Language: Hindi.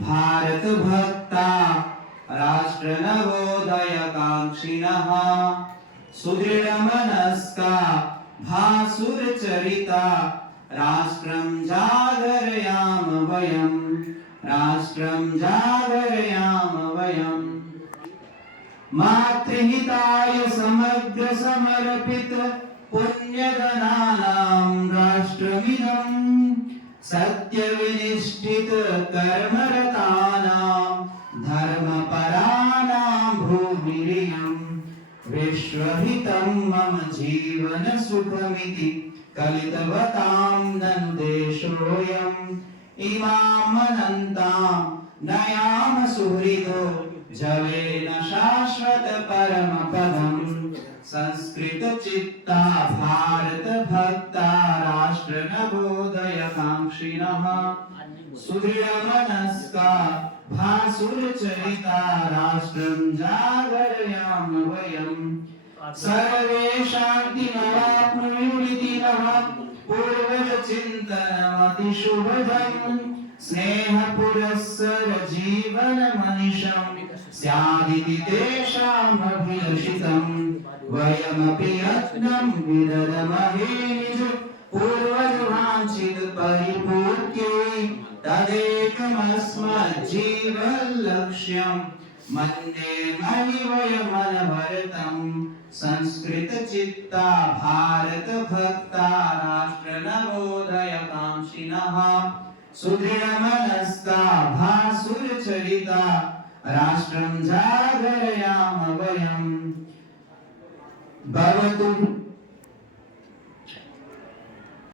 भारतभक्ता राष्ट्रनवोदयकाङ्क्षिणः सुदृढमनस्का भासुरचरिता राष्ट्रं जागरयाम वयम् राष्ट्रं जागरयाम वयम् मातृहिताय समग्र समर्पित पुण्यगणानां सत्यविनिष्ठित कर्मरतानां धर्मपराणां भूमिरियम् विश्वहितं मम जीवन सुखमिति कलितवतां ननु देशोऽयम् इमामनन्तां नयाम सुहृदो जवेन शाश्वत परमपदम् संस्कृतचित्ता, भारतभक्ता राष्ट्रनवोदयकाङ्क्षिणः सुदृढमनस्का भासुरचरिता राष्ट्रं जागरयाम वयम्। सर्वे शान्तिमवाप्नुयुरिति नः पूर्वजचिन्तनमतिशुभदम् स्नेहपुरस्सर जीवनमनिशम् स्यादिति तेषामभिलषितम् वयमपि यत्नं विदरमहे निज पूर्वजवाञ्छित तदेकमस्मज्जीवल्लक्ष्यम् मन्ये मणिवयमनभरतम् संस्कृतचित्ता भारतभक्ता राष्ट्रनवोदयकाङ्क्षिणः सुदृढमनस्का भासुरचरिता राष्ट्रं जागरयाम वयम् भवतु